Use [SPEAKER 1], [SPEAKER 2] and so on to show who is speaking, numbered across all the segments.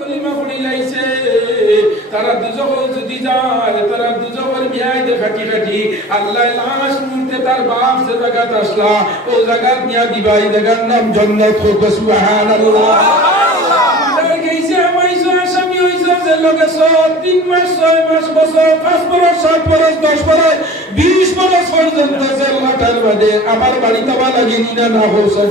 [SPEAKER 1] কলিমা পড়ি লাইছে। তারা যদি যায় তারা দুজকের বিয়ায় দে খাটি খাটি। আল্লাহ লাশ মুনতে তার বাপ সে জায়গাত আসলা ও জায়গাত নিয়া দিবাই জায়গার নাম জান্নাত হোক সুবহানাল্লাহ। আমাদের গেছে আমাইছো আসামি হইছো যে লগে সব তিন মাস ছয় মাস বছর পাঁচ বছর সাত বছর দশ বছর বিশ বছর পর্যন্ত জেল হাটার বাদে। আমার বাড়ি তাবা লাগিনি না না হোসেন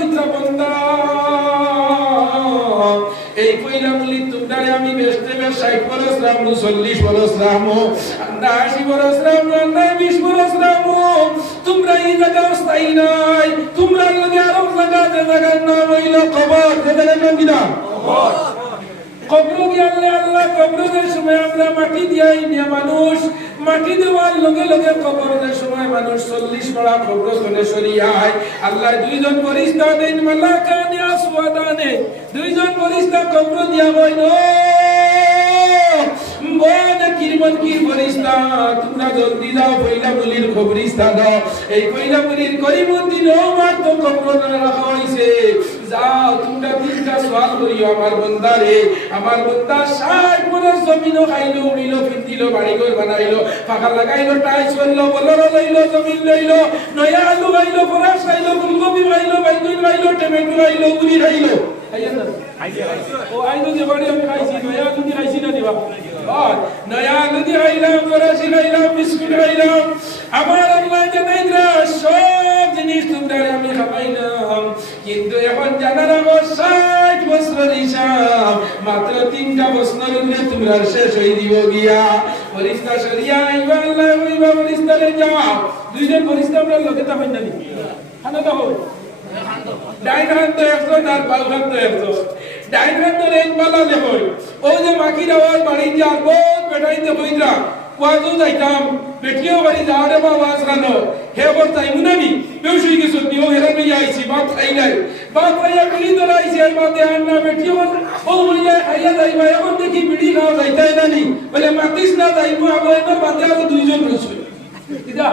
[SPEAKER 1] আমি বেচতে বেশ ষাট বরস রামু চল্লিশ বরস রামু আমরা আশি বরস রামু আমরা বিশ বরস রামু তোমরা এই জায়গা স্থায়ী নাই, তোমরা যদি আরও জায়গা যে জায়গার নাম হইল কবর। যে জায়গার নাম কি নাম কবর গিয়ালে আল্লাহ কবরের সময় আমরা মাটি দিয়াই নিয়া মানুষ। মাটি দেওয়ার লগে লগে কবরের সময় মানুষ চল্লিশ পড়া কবর করে সরিয়ায় আল্লাহ দুইজন ফরিস্তা দেন মালাকা নিয়া সুয়াদানে দুইজন ফরিস্তা কবর দিয়া বইল, বনে কিরমন কি ফরিস্তা তোমরা জলদি যাও কইলা বলির খবরিস্তা দাও। এই করিমুদ্দিন আমার তো কবর রাখা হইছে। যাও তোমরা তিনটা সওয়াল করিও আমার বন্দারে। আমার বন্দা ষাট বছর জমিন খাইলো উড়িল ফিরতিল বাড়ি ঘর বানাইলো ফাঁকা লাগাইলো টাইস করল বলরো লইলো জমিন লইলো নয়া আলু খাইলো ফরাস খাইলো ফুলকপি খাইলো বাইগুন খাইলো টমেটো খাইলো উড়ি খাইলো? ও আইলো যে বাড়ি আমি খাইছি নয়া আলু দিয়ে খাইছি না দিবা? নয়া আলু দিয়ে খাইলাম ফরাসি খাইলাম বিস্কুট খাইলাম। আমার আল্লাহ জানাইরা সব জিনিস তোমরা আমি খাবাইলাম কিন্তু এখন জানা রাখো ষাট বছর হিসাব। মাত্র তিনটা বছর উঠলে তোমরা শেষ হয়ে দিব গিয়া। পরিস্তা সরিয়া আইবা আল্লাহ হইবা পরিস্তারে যাও দুইজন পরিস্তা আমরা লোকে তা হইনা নি খানা তো হই ডাইন হাত তো একজন আর বাম হাত তো একজন ডাইন হাত তো রেঞ্জ বালা লে ও যে মাকির আওয়াজ বাড়ি যার বহুত বেটাইতে হইরা ওয়াজও যাইতাম, বেটিও বাড়ি যাওয়ারে বর যাইমু না নি বেউসুই গেছো নিও হেরা নই আইছি বাপ খাইলাই বাপ খাইয়া বিড়ি ধরাইছে আর বাদে আর না বেটিও ও বলিয়া খাইয়া যাইবা, এখন দেখি বিড়ি খাওয়া যাইতাই না নি বলে, মাতিস না যাইমু আবো এবার বাদে আরও দুইজন রইছে। ইদা।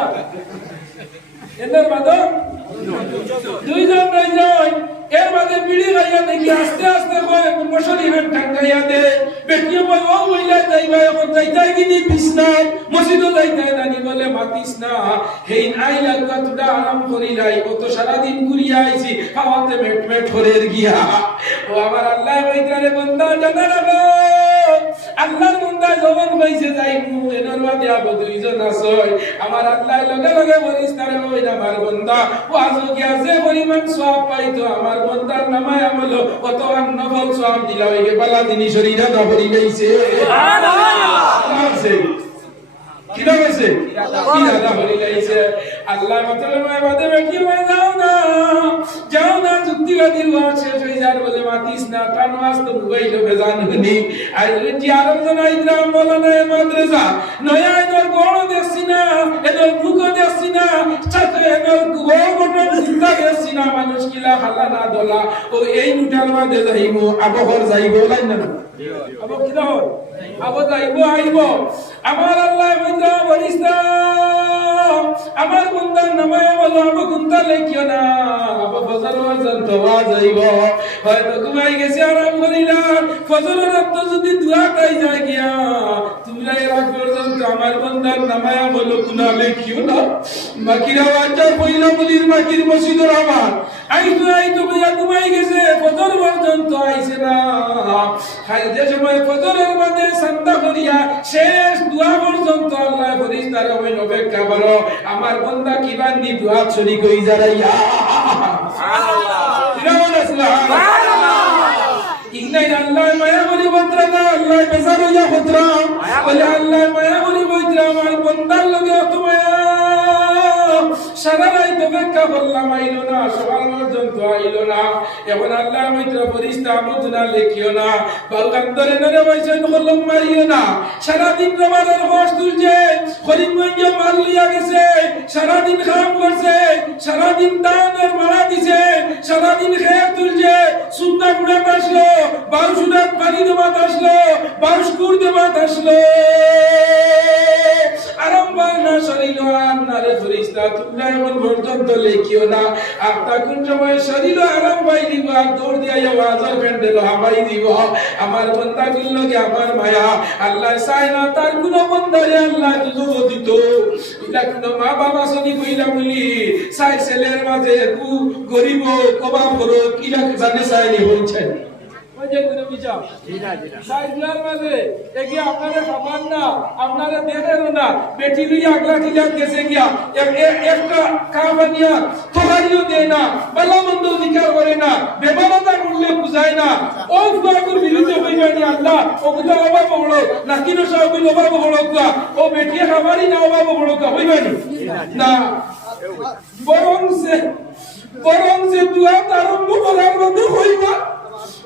[SPEAKER 1] এদের বাদে দুইজন রই যায় এর বাদে বিড়ি গাইয়া দেখি আস্তে আস্তে কয় মশারি হান ঠাঙ্গাইয়া দে। ও মহিলা যাইবা এখন যাইতাই নানি বলে, মাতিস না। হেই আই লাগা তুডা আরাম করিলাই ও তো সারাদিন ঘুরিয়া আইছি খাওয়াতে মেট মেট হরের গিয়া। ও আমার আল্লাহ বইতারে বন্দা জানা রাখো আল্লাহর বন্দা যখন কইছে যাই এনর মাঝে আবু দুইজন আছে আমার আল্লাহ লগে লগে বলিস তারে ওই আমার বন্দা ও আজু কি আছে? পরিমাণ সওয়াব পাইতো। আমার বন্দার নামায় আমল কত নফল সওয়াব দিলা ওইকে বালা দিনি শরীরে দা পড়ি গইছে। সুবহানাল্লাহ। কিনা গেছে? কি দাদা ভরি লাইছে আল্লাহ মাতালে মায় বাদে বেটি যাও না। যাও না যুক্তিবাদী ওয়ার শেষ হয়ে যার বলে মাতিস না। টান মাস তো মোবাইল বেজান হনি আর আরম জন ইদ্রাম বলা না মাদ্রাসা, নয়া এদর গড় দেখছি না, এদর মুখ দেখছি না সাথে এদর চিন্তা দেখছি না, মানুষ কিলা খালা না দলা। ও এই নুটার মাঝে যাইবো, আবহর যাইবো, লাইন না আবো কিলা হল যাইবো, আইবো। আমার আল্লাহ বলিস্তা আমার আবো লেখিও না? আবো ফজর ওয়াজন তো যাইব হয়তো ঘুমাই গেছে আরাম করিলাম ফজর রক্ত যদি দুয়াটাই যায় গিয়া তোমরা এরা পর্যন্ত আমার বন্দার নামায় বলো কুনা লেখিও না? বাকিরা ওয়াজা পয়লা বলির বাকির মসজিদর আমার আইতো আইতো বইয়া ঘুমাই গেছে ফজর পর্যন্ত আইছে না। খালি যে সময় ফজরের মধ্যে সান্দা করিয়া শেষ দুয়া পর্যন্ত আল্লাহ ফরিস্তারে ওই অপেক্ষা করো। আমার বন্দা কিবান নি দুয়া ছড়ি কই ইগনাই আল্লাহ মায়া বলি বত্রা না আল্লাহ বেজার হইয়া বত্রা বলে আল্লাহ মায়া বলি বত্রা আমার বন্দার লগে অত মায়া সারা রাত অপেক্ষা করলাম আইলো না, সবার পর্যন্ত আইলো না। এখন আল্লাহ মিত্র ফরিস্তা মুদনা লেখিও না। বালকান্তরে নরে বৈশন কলম মারিও না। সারাদিন রবারের বস তুলছে করিমগঞ্জ মাল লিয়া গেছে, সারাদিন খাম করছে, সারাদিন দানের মারা দিছে, সারাদিন খেয়ে তুলছে, সুন্দর গুড়াত আসলো বাউসুরাত পানি দেবাত আসলো বাউসকুর দেবাত আসলো। আন্নারে ফরিস্তা তোমরা এমন লেখিও না। আর তখন সময় শরীর আরাম পাই দিব আর দৌড় দিয়া হামাই দিব আমার আমার মায়া। আল্লাহ চায় না তার কোন বন্দারে আল্লাহ দুজো দিত ইলা কোন মা বাবা সনি কইলা বলি, চাই ছেলের মাঝে কু গরিব, কবা করো কিলা জানে চাইনি হইছে যে কোনো বিচার। সাইজলার মাঝে এগিয়ে আপনারা খাবার না আপনারা না। বেটি লইয়া আগলা টিলাত গেছে গিয়া এক- এক- একটা কাহাবানিয়া তোহারিও দেয় না বালা মন্দ অধিকার করে না বরং সে বরং সে দুয়া আরম্ভ হইবা।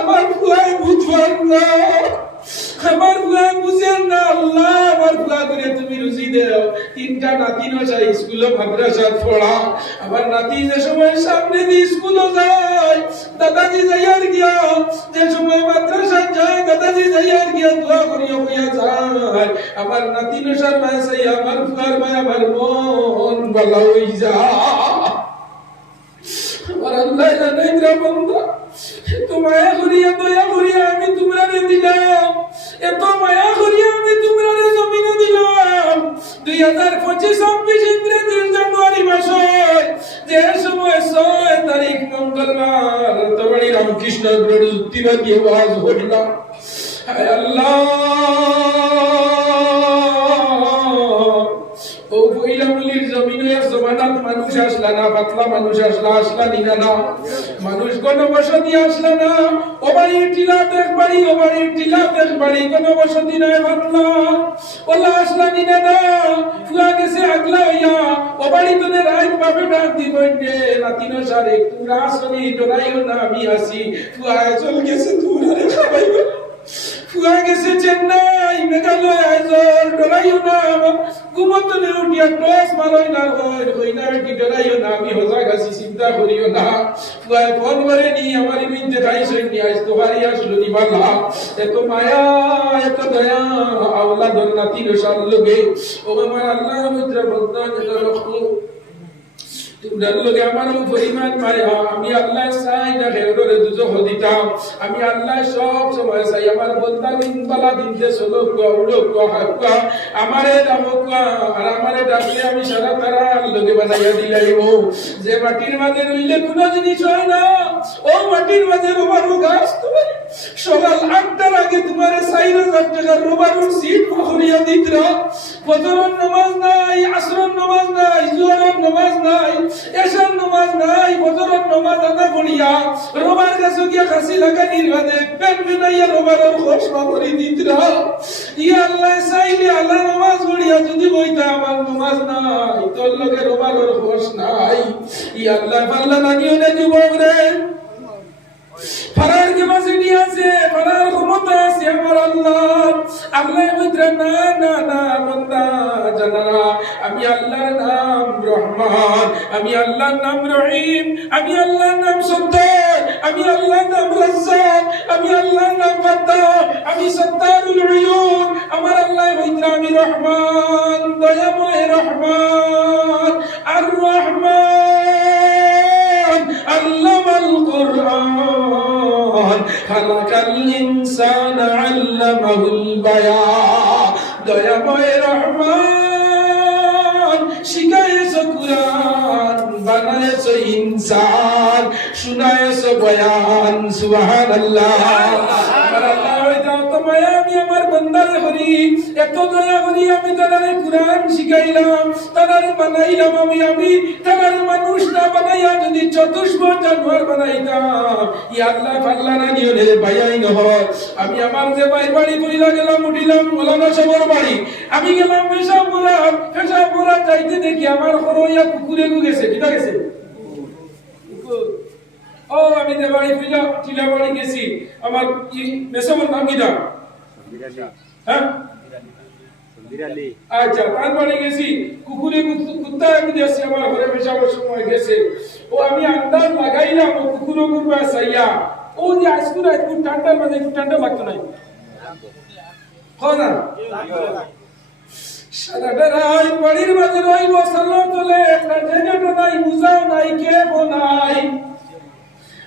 [SPEAKER 1] আমার ফুয়াই বুঝবার না আমার ফুয়া বুঝেন না আল্লাহ আমার ফুয়া করে তুমি রুজি দেও তিনটা নাতি নশাই স্কুলে মাদ্রাসা পড়া আমার নাতি যে সময় সামনে দিয়ে স্কুলে যায় দাদাজি যাইয়ার গিয়া যে সময় মাদ্রাসা যায় দাদাজি যাইয়ার গিয়া দোয়া করিয়া হইয়া যায় আমার নাতি নশার মায় আমার ফুয়ার মায় আমার মন ভালো হই যা আমার আল্লাহ জানাই বন্ধা মায়া করিয়া দয়া করিয়া আমি তোমরা রে দিলাম এত মায়া করিয়া আমি তোমরা রে জমিনে দিলাম দুই হাজার পঁচিশ ছাব্বিশ ইংরেজির জানুয়ারি মাস যে সময় ছয় তারিখ মঙ্গলবার তোমার রামকৃষ্ণ প্রযুক্তিবাদ আওয়াজ হইলাম। হায় আল্লাহ! জমানাত মানুষ আসলা না, পাতলা মানুষ আসলা আসলা নিনা না মানুষ আসলা না ও বাড়ির টিলা দেখ বাড়ি ও বাড়ির টিলা দেখ বাড়ি পাতলা ওলা আসলা নিনা না গেছে আগলা হইয়া ও বাড়ি রাত পাবে ডাক দিব সারে না আমি আসি। ফুয়া চল গেছে ফুয়া গেছে চেন্নাই, মেঘালয় না উঠিয়া ক্লাস না হয় না, আমি চিন্তা করিও না। ফোন করে নি আমার খাইছই নি আজ আসলো নি বালা এত মায়া, এত দয়া আওলা দর রসাল লগে ও আমার আল্লাহ মিত্র তোমরা লোকে আমার পরিমাণ মারে আমি আল্লাহ চাই না হেররে দুজো হদিতাম আমি আল্লাহ সব সময় চাই। আমার বন্দা দিন, বালা দিনতে চলো কুয়া উড়ো হাকুয়া আমারে ডাকো কুয়া আর আমারে ডাকলে আমি সারা তারা লোকে বানাইয়া দিলাইব যে মাটির মাঝে রইলে কোনো জিনিস হয় না। ও মাটির মাঝে রোবারু গাছ তোমার সকাল আটটার আগে তোমার সাইর হাজার টাকার রোবারুর সিট করিয়া দিতরা। ফজরের নামাজ নাই, আসরের নামাজ নাই, জোহরের নামাজ নাই, এশার নামাজ নাই, ফজরের নামাজ আদা করিয়া রোবার কাছে গিয়া খাসি লাগা নির্বাদে পেন বিনাইয়া রোবারের খসমা করে দিতরা ইয়া আল্লাহ, চাইলে আল্লাহ নামাজ পড়িয়া যদি বইতা আমার নামাজ নাই, তোর লোকে রোবারের খস নাই। ইয়া আল্লাহ, পাল্লা নানিও নে যুবক রে। ফারার ক্যাপাসিটি আছে, ফারার ক্ষমতা আছে আমার আল্লাহ। আল্লাহ মিত্র না না না আমি আল্লাহর নাম রহমান, আমি আল্লাহর নাম রহিম, আমি আল্লাহর নাম সত্তর, আমি আল্লাহর নাম রাজ্জাক, আমি আল্লাহর নাম ফাত্তাহ আমি সত্তারুল উয়ুন। আমার আল্লাহ হইতে আমি রহমান, দয়াময় রহমান, আর রহমান। আল্লামাল কুরআন খালাকাল ইনসানা আল্লামাহুল বায়ান দয়াময় রহমান, শিখায়েছো কুরআন, বানায়েছো ইনসান, শুনায়েছো বয়ান, সুবহানাল্লাহ আমার আল্লাহ হইতে অত মায়া আমি আমার বান্দারে করি এত দয়া করি আমি তারারে কুরআন শিখাইলাম তারারে বানাইলাম আমি আমি তারারে মানুষ না বানাইয়া যদি চতুষ্প জানোয়ার বানাইতাম। ইয়া আল্লাহ না নিও রে বাইয়াই নহর আমি আমার যে বাই বাড়ি পড়িলা গেলাম উঠিলাম, মোলানা সবর বাড়ি আমি গেলাম পেশাব করা পেশাব করা যাইতে দেখি আমার কোনো ইয়া কুকুরে গেছে কিটা গেছে? ও আমি যে বাড়ি পড়িলা টিলা বাড়ি গেছি। আমার ই মেসবর নাম কিটা হ্যাঁ? আচ্ছা গেছি। কুকুরে কুত্তা গেছি আমার ঘরে পেশাবার সময় গেছে। ও আমি আন্দাজ লাগাইলাম ও কুকুরো সাইয়া। ও যে আজকুর আজকুর ঠান্ডার মাঝে একটু লাগতো নাই না? সারাটা রাত বাড়ির মাঝে রই বসালো তোলে একটা জেনেটো নাই বুঝাও নাই কে নাই।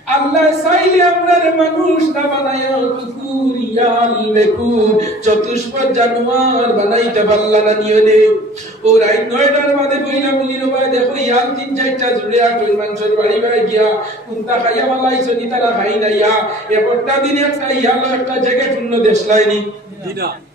[SPEAKER 1] আল্লাহ চাইলে আমরা মানুষ না বানায়, কুকুর, ইয়াল, বেকুর চতুষ্পদ জানোয়ার বানাইতে পারলা না নিয়নে ও রাত নয়টার মাঝে বইলা বলি রে ভাই, দেখো, ইয়াল তিন চারটা জুড়ে আট ওই মানুষের বাড়ি বাড়ি গিয়া কোনটা খাইয়া মালাইছো নি, তারা খাই না ইয়া। এবারটা দিনে একটা ইয়াল, একটা জ্যাকেট অন্য দেশ লাইনি।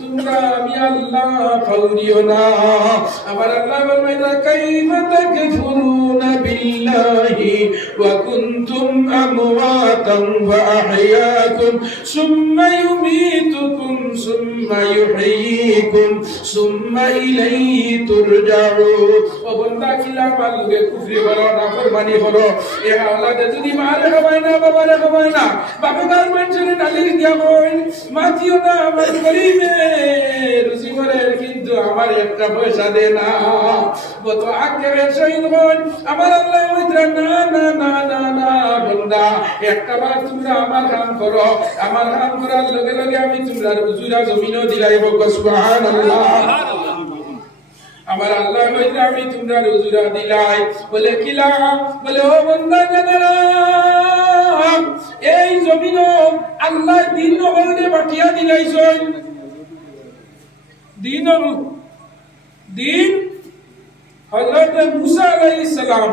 [SPEAKER 1] তোমরা আমি আল্লাহ ফাউরিও না। আমার আল্লাহ বলবেন, কাইফা তাকফুরুনা বিল্লাহি ওয়া কুনতুম আমওয়াতান ওয়া আহইয়াকুম, সুম্মা ইউমীতুকুম, সুম্মা ইউহয়ীকুম সুম্মা ইলাইহি তুরজাউন। ও বন্দা কিলা মালুকে কুফরি করো না ফরমানি করো এ আওলাদে যদি মারে খাবাই না, বাবারে না নালিশ দিয়া মাতিও না আমার গরিবে রুচি কিন্তু আমার একটা পয়সা দে না। কত আগে শহীদ হন, আমার আল্লাহ হইতরা না না না না না বন্দা একটা বার তোমরা আমার কাম করো। আমার কাম করার লগে লগে আমি তোমরা উজুরা জমিনও দিলাই বক সুবহানাল্লাহ। আমার আল্লাহ হইতে আমি তোমরা রুজুরা দিলাই। বলে কিলা বলে, ও বন্দা জানেরা, এই জমিন আল্লাহ দিন নহলে বাটিয়া দিলাইছই দিন দিন হযরত মুসা আলাইহিস সালাম।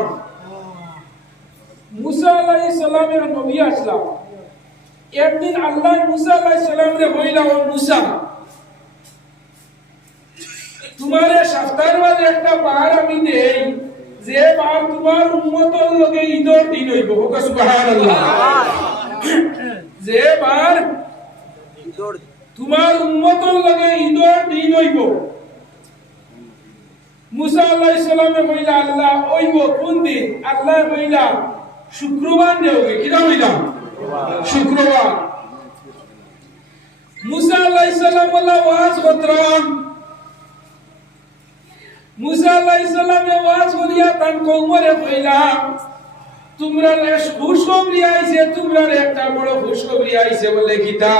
[SPEAKER 1] মুসা আলাইহিস সালামের নবী আসলাম। একদিন আল্লাহ মুসা আলাইহিস সালামরে হইলা ও মুসা তোমারে সপ্তাহের মাঝে একটা বার আমি দেই যে বার তোমার উম্মতর লগে ঈদর দিন হইব। হোক সুবহানাল্লাহ। যে বার
[SPEAKER 2] ইন্দোর
[SPEAKER 1] তোমার উম্মতর লগে ঈদর দিন হইব। মুসা আলাইহিস সালামে কইলা আল্লাহ হইব কোন দিন? আল্লাহ কইলা শুক্রবার দেওগে কিরা হইলা শুক্রবার। মুসা আলাইহিস সালাম বলা ওয়াজ করতাম। মুসা আলাইহিস সালামে ওয়াজ করিয়া তান কওমরে কইলা, তোমরা খুশখবরি আইছে, তোমরা একটা বড় খুশখবরি আইছে বলে কিতা?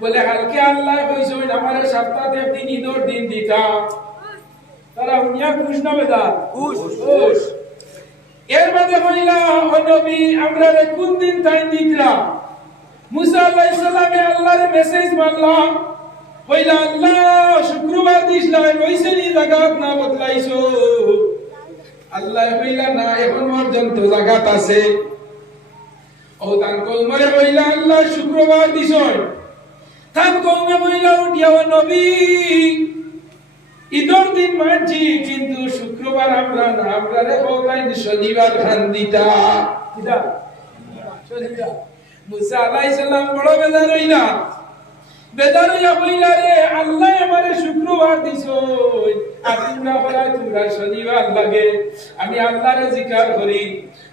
[SPEAKER 1] বলে হালকে আল্লাহ কইছে আমারে সপ্তাহে একদিন ঈদর দিন দিতা। তারা উনিয়া খুশ না বেদা?
[SPEAKER 2] খুশ।
[SPEAKER 1] খুশ। এর মধ্যে কইলা ও নবী আমরা রে কোন দিন তাই দিতরা মুসা আলাইহিস সালামে আল্লাহর মেসেজ মারলাম কইলা আল্লাহ শুক্রবার দিস লাই কইছে নি জাগাত না বদলাইছো? আল্লাহ কইলা না এখন পর্যন্ত জাগাত আছে। ও তান কলমরে কইলা আল্লাহ শুক্রবার দিছয় তান কলমে কইলা উঠিয়া ও নবী। ঈদর দিন মানছি, কিন্তু শুক্রবার আমরা না, আমরা কোথায় শনিবার খান দিতা সালাম বড় রে, আল্লাহ আমারে তোমরা শনিবার লাগে। আমি জিকার করি।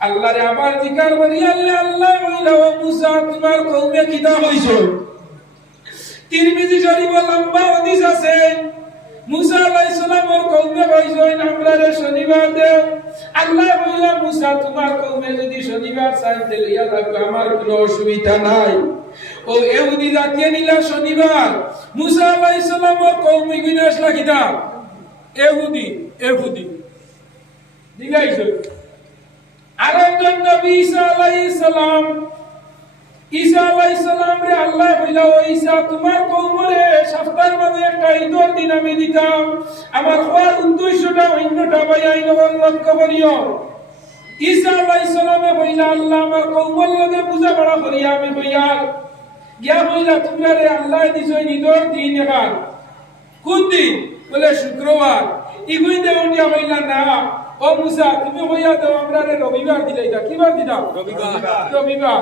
[SPEAKER 1] আল্লাহরে আবার জিকার করি, আল্লাহ আল্লাহ তোমার কওমে কিতা হইছো? তিরমিজি শরীফ লম্বা হাদিস আছে। মুসা আলাইহিস সালামের কওমে কইছেন আমরা রে শনিবার দেও আল্লাহ বললা, মুসা, তোমার কওমে যদি শনিবার চাইতে লইয়া থাকো আমার কোনো অসুবিধা নাই। ও এহুদি জাতিয়ে নিলা শনিবার। মুসা আলাইহিস সালামের কওমে বিনাশ লাগিতা এহুদি এহুদি দিগাইছো আরেকজন নবী ঈসা আলাইহিস সালাম ঈসা আলাইহিস সালাম রে আল্লাহ কইলা ও ঈসা তোমার কওমরে সপ্তাহের মাঝে একটা ঈদের দিন আমি দিতাম। আমার হওয়ার উদ্দেশ্যটা অন্যটা ভাই আইন লক্ষ্য করিও। ঈসা আলাইহিস সালামে কইলা আল্লাহ আমার কওমর লগে করা করিয়া আমি কইয়া গিয়া কইলা তোমরা রে আল্লাহ দিছো ঈদের দিন এখান কোন দিন? বলে শুক্রবার। ইগুই দেওয়া কইলা না। ও মুসা তুমি কইয়া দাও আমরা রে রবিবার দিলাইতা কিবার দিলাম?
[SPEAKER 2] রবিবার।
[SPEAKER 1] রবিবার।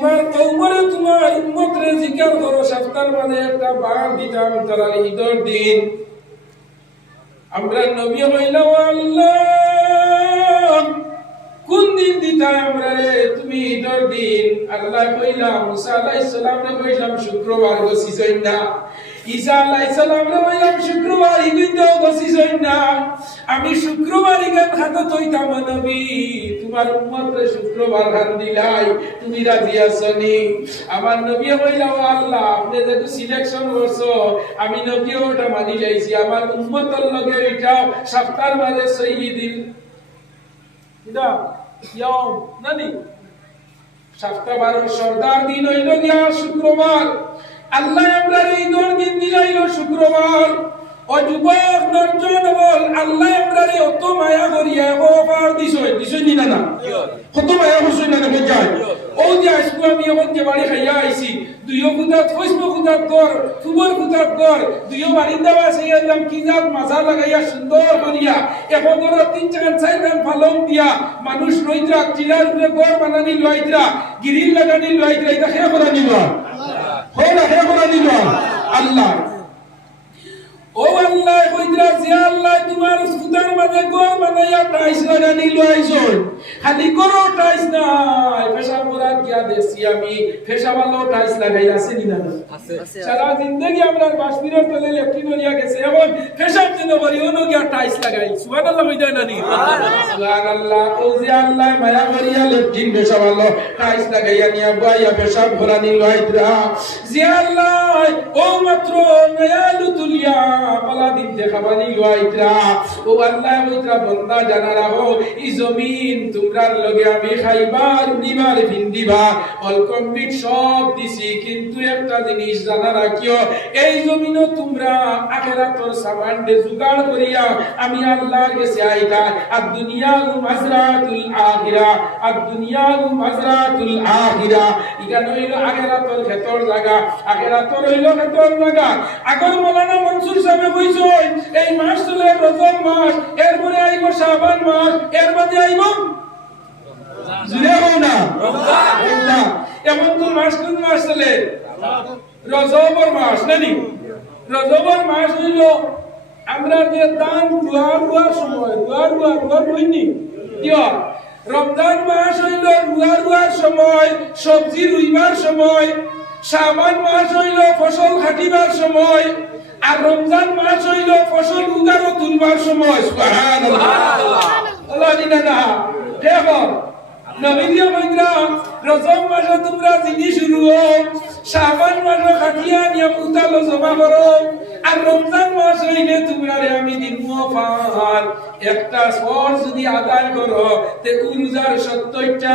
[SPEAKER 1] তোমার কৌমরে তোমার উম্মতরে জিকার করো সপ্তাহ একটা বার দিতাম তারা ঈদের দিন। আমরা নবী হইলাম আল্লাহ। কোন দিন দিতা আমরা তুমি ঈদের দিন? আল্লাহ কইলাম, মুসা আলাইহিস সালাম শুক্রবার গছিছই না ঈসা আলাইহিস সালাম শুক্রবার দাও গছিছই না আমি শুক্রবার ইগান হাতে তইতাম নবী। তোমার উম্মত শুক্রবার হাত দিলাই, তুমি রাজি আছনি? আমার নবী ও আল্লাহ, আপনি যেহেতু সিলেকশন করছ, আমি নবী ওটা মানি লাইছি আমার উম্মতের লগে এটাও সপ্তাহের মাঝে সহি দিন কিদা ইয়াও নানি? সপ্তাহ বারো সর্দার দিন হইল গিয়া শুক্রবার। আল্লাহ আমরা এই দর দিন দিলাইল শুক্রবার। ও যুবক, নর্জন বল, আল্লাহ আমরা অত মায়া করিয়া অফার দিছই দিছই নি না? কত মায়া করছই না দেখে যায় ও যে আজকে আমি এখন যে বাড়ি খাইয়া আইছি দুইও ফুটাত ফসবো ফুটাত গর ফুবর ফুটাত গর দুইও বাড়ির দেওয়া সেই একদম কি জাত মাথা লাগাইয়া সুন্দর করিয়া এখন ধরো তিন চার চার গান পালং দিয়া, মানুষ রইতরা চিলার উপরে গড় বানানি লইতরা গিরিল লাগানি লইতরা এটা খেয়ে করা নিল হয় না খেয়ে করা নিল আল্লাহ। ও আল্লাহ যে আল্লাহ, তোমার সুতার মাঝে গোল বানাইয়া টাইস লাগানি লইছন খালি করো টাইস নাই। পেশা করার গিয়া দেছি আমি। পেশা ভালো টাইস লাগাই আছে নি না
[SPEAKER 2] আছে।
[SPEAKER 1] সারা জিন্দগি আমরা কাশ্মীরের তলে লেফটিন হইয়া গেছে। এবং পেশাব যেন করি অন্য গিয়া টাইস লাগাই। সুবহানাল্লাহ হইতা না নি? সুবহানাল্লাহ ও যে আল্লাহ মায়া করিয়া লেফটিন পেশা ভালো টাইস লাগাইয়া নিয়া বাইয়া পেশাব ভরানি লইতরা যে আল্লাহ ও মাত্র নয়ালু তুলিয়া পালা দিন দেখাবানি লইতরা ও আল্লাহ হইতরা বন্দা জানা রাখো ই জমিন তোমরার লগে আমি খাইবার নিবার ভিন্দিবা। অল কমপ্লিট সব দিছি, কিন্তু একটা জিনিস জানা রাখিও, এই জমিনও তোমরা আখেরাতর সামান দে জুগাড় করিয়া আমি আল্লাহর কাছে আইতা। আর দুনিয়া গু মাজরাতুল আখিরা, আর দুনিয়া গু মাজরাতুল আখিরা। ইখানে হইল আখেরাতর ক্ষেতর জায়গা, আখেরাতর হইল ক্ষেতর জায়গা। আগর মৌলানা মনসুর সাহেব কইছো এই মাস চলে রজব মাস, এরপরে আইব শাবান মাস, এর বাদে আইব জুড়ে হও না রমজান এমন কোন মাস কোন মাস চলে রজবর মাস নানি? রজবর মাস হইল আমরা যে দান দুয়ার দুয়ার সময় দুয়ার দুয়ার দুয়ার হইনি। কিয় রমজান মাস হইল রুয়া রুয়ার সময় সবজি রুইবার সময় শাবান মাস হইল ফসল কাটিবার সময় আর রমজান মাস হইল ফসল উগারও তুলবার সময়। সুবহানাল্লাহ। আল্লাহ দিনা না। দেখো নবীয় মহিলা রজব মাসে তোমরা জিনি শুরু হোক শাবান মাসে খাটিয়া নিয়ে উতালো জমা করো। আর রমজান মাস হইলে তোমরা রে আমি দিন পার একটা সর যদি আদায় করো, তে উরুজার সত্তরটা